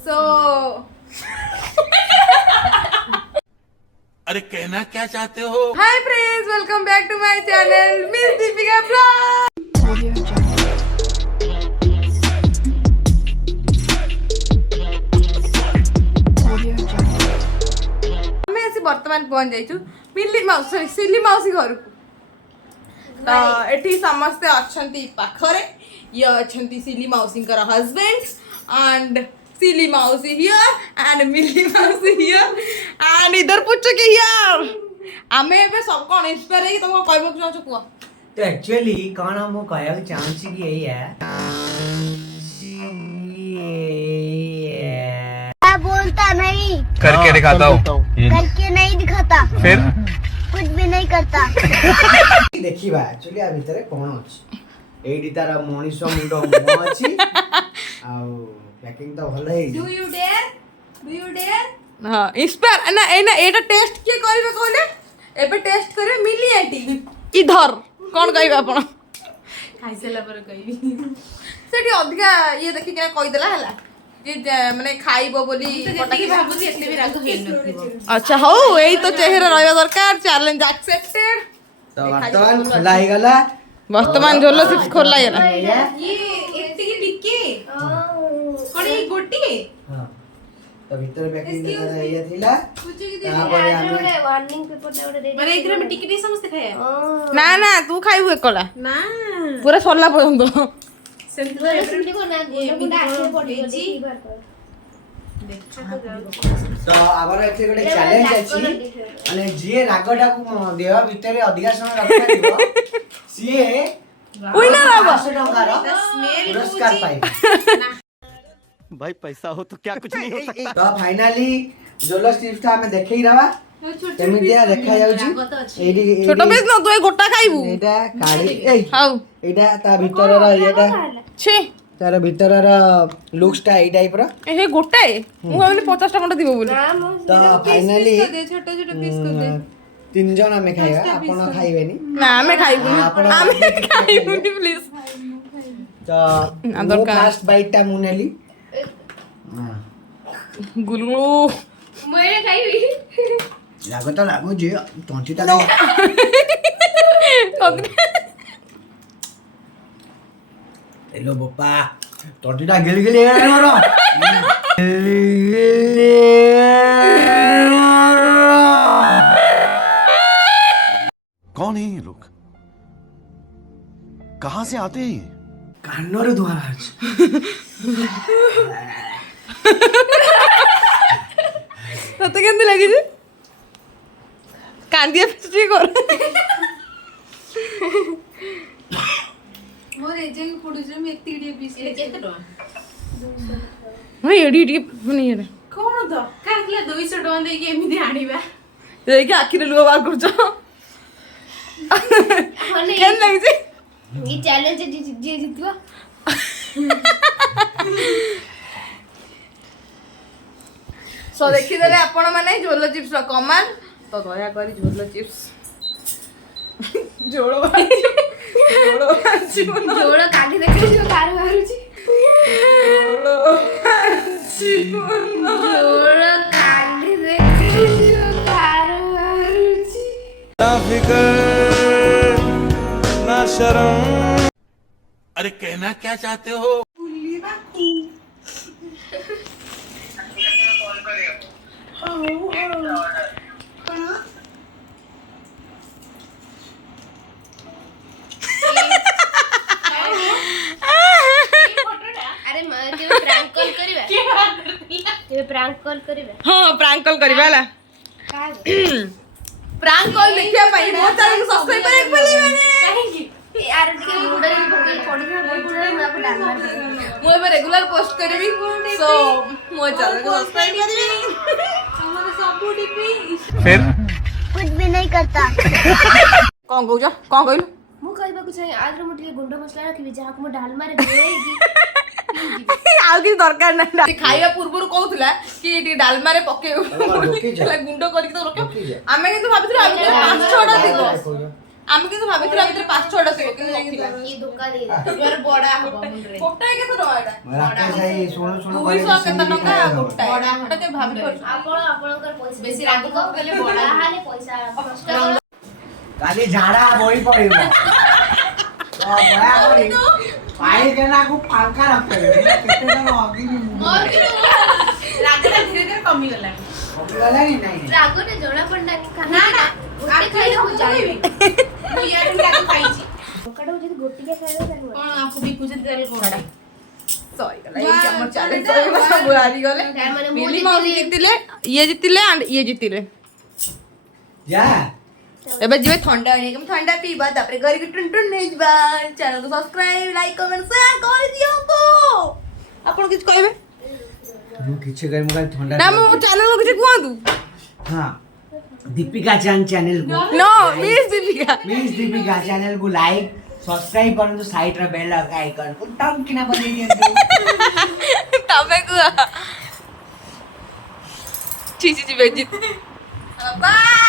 सो अरे कहना क्या चाहते हो? Hi friends, welcome back to my channel miss Deepika blog. ଆମେ ଆସି ବର୍ତ୍ତମାନ ପହଞ୍ଚି ଯାଇଛୁ ମିଲି ମାଉସୀ ସିଲି ମାଉସୀ ଘରକୁ। ତ ଏଠି ସମସ୍ତେ ଅଛନ୍ତି ପାଖରେ। ଇଏ ଅଛନ୍ତି ସିଲି ମାଉସୀଙ୍କର husband and Sili mausi here and Mili mausi here and इधर पुच्चू के हियर। आमे एबे सब कोन इंस्पायर है तुमको कहबो चाहू कुआ। तो एक्चुअली कौन हम कहया चाहू छी कि यही है मैं बोलता नहीं, करके दिखाता हूँ। करके नहीं दिखाता, फिर कुछ भी नहीं करता। देखिबा एक्चुअली आ भीतर कोन अछि एडी तार मनीष मुंड मो अछि आ पैकिंग तो भले है। डू यू डेयर हां इंस्पायर ना एना एटा टेस्ट के करबे कहले एबे टेस्ट करे मिली आंटी इधर कोन कहबे आपण खाइसेला पर कहबी सेठी अधिका ये देखि के कहि देला हला जे माने खाइबो बोली पटाकी भाबुची एतले भी राग हेल नथिबो। अच्छा हो एई तो चेहरा रहबा दरकार। Challenge accepted. तो वर्तमान खुला ही गला वर्तमान झोलो सिर्फ खोला है ना ये एत्ती की टिके कोनी गोटी। हां तो भीतर पैकिंग दे ये थिला तापर हमें वार्निंग पेपर दे रेडी माने इधर में टिके समस्त खाए ना ना तू खाइबू एकला ना पूरा सरला पर्यंत सिंपली को ना गुंडा आके पड़ी तो आवर एथे गोटे चैलेंज अछि माने जे रागटा को देह भीतर अधिका समय रखिबो सीए विनर हबो 500 टका रो पुरस्कार पाई। भाई पैसा हो तो क्या कुछ नहीं हो सकता। तो फाइनली जोलो स्ट्रिप्स हमें देखै रहबा केमितिया देखा जाउची एडी छोटो बेस न तू ए गोटा खाइबू एटा काडी ए हाउ एटा ता भीतर रो एटा छी तार भीतर रो लुक्स टा ए टाइप रो ए गोटा ए मु भाबली 50 टका दिबो बोली। तो फाइनली छोटे छोटे पीस कर दे तीन जन हमें खाइबा आपण खाइबेनी ना हमें खाइबू हमें खाइबू प्लीज। तो मु फर्स्ट बाइट टा मुनेली गुलगुलू मैं खाइबी लागो तो लागो जे तंठी ता हेलो बप्पा तंठी ता गिल गिल हे मोरो कौन है ये लोग? कहाँ से आते हैं? कानरो धुआ बाहर तते केंदी लागि जे कांदिया फिस्टी कर मोर एजे के फोटो जे में एत्ती डी पीस केते टका मैं एडी डी बनी रे कोन द काटला 200 टका दे के एमिदी आनिबा ए के आखिर लुआ बार करछ केन लागि जे ये चैलेंज जे जीतवा सो देखि देले आपण माने झोलो चिप्स रो कमाल। तो दया करी झोलो चिप्स जोड़ो जोड़ा काटी देखि जो कार मारुची जोड़ा काटी देखि जो कार मारुची ना फिकर ना शर्म। अरे कहना क्या चाहते हो? अरे के प्रैंक कॉल करबा के प्रैंक कॉल करबा हां प्रैंक कॉल करबा ला प्रैंक कॉल देखिया पई मो चैनल को सब्सक्राइब करे पली माने काहे की यार के मुडा इन पके पड़ी ना मुडा मैं आपको डाल मार मो एबे रेगुलर पोस्ट करबी सो मो चैनल को सब्सक्राइब करबी हमारे सपोर्ट पे फिर कुछ भी नहीं करता। कोन कहलु मु कहबा कुछ आज रो मुटिके गुंडा मसला रखबी जहा को डाल मारे देगी आउ कि दरकार ना खाइबा पूर्वरु कहउतला कि टी डालमा रे पके गुंडो करी तो रख आमे कि तो भाबिथला 5 6 टा दिबो ଆମେ କିନ୍ତୁ ଭାବିଥିଲୁ ଭିତରେ 5-6ଟା ଥିବ କିନ୍ତୁ ନଥିଲା ये धोखा दे ତୁମର ବଡା ହବ ମୁଣ୍ଡରେ ଗୋଟାଏ କେତେ ଟଙ୍କା ଏଟା ରାକେଶ ଭାଇ ଶୁଣୁ ଶୁଣୁ 200 କେତେ ଟଙ୍କା ଗୋଟାଏ ବଡା ଏଟା କେ ଭାବି ପାରୁଛୁ ଆପଣଙ୍କର ପଇସା ବେଶୀ ରାଗ କଲେ ବଡା ତାହେଲେ ପଇସା କଷ୍ଟ କାଲି ଝାଡା ବହି ପଡିବ ଦୟାକରି ପାଇଖାନାକୁ ଫାଙ୍କା ରଖିବେ କେତେ ଜଣ ଅଗିନି ରାଗଟା ଧୀରେ ଧୀରେ କମିଗଲାଣି କମିଗଲାଣି ନାଇଁ ରାଗଟା ଜଣା ପଡିଲାନି ନା ନା ଗୋଟେ ଖାଇଲେ ମୁଁ ଜାଣିବି ମୁଁ ୟାଠୁ ରାଗ ଖାଇଛି ଧୋକାଟା ଯଦି ଗୋଟିକା ଖାଇବେ ତାହେଲେ କଣ ଆକୁ ବିକୁଛନ୍ତି ତାହେଲେ କଣ ସରିଗଲା ଏଇ ଆମର ଚ୍ୟାଲେଞ୍ଜ ସରିଗଲା ସବୁ ହାରିଗଲେ ମାନେ ମୁଁ ମିଲି ମାଉସୀ ଜିତିଲେ ଇଏ ଜିତିଲେ ଆଣ୍ଡ ଇଏ ଜିତିଲେ ଯା ଏବେ ଯିବେ ଥଣ୍ଡା ଆଣିକି ଥଣ୍ଡା ପିଇବା ତାପରେ ଘରକୁ ଟୁନ ନେଇଯିବା ଚ୍ୟାନେଲକୁ ସବସ୍କ୍ରାଇବ ଲାଇକ୍ କମେଣ୍ଟ ସେୟାର କରିଦିଅନ୍ତୁ ଆପଣ କିଛି କହିବେ ମୁଁ କିଛି କରି ମୁଁ ଖାଲି ଥଣ୍ଡା ନା ମୁଁ ଚ୍ୟାନେଲକୁ କିଛି କୁହନ୍ତୁ ହଁ दीपिका चांद चैनल को no miss Deepika please Deepika channel को लाइक सब्सक्राइब करନ୍ତୁ साइड रे बेल आइकन को टंग किना बजेଇ दियନ୍ତୁ तमे को ची ची बेजित बाय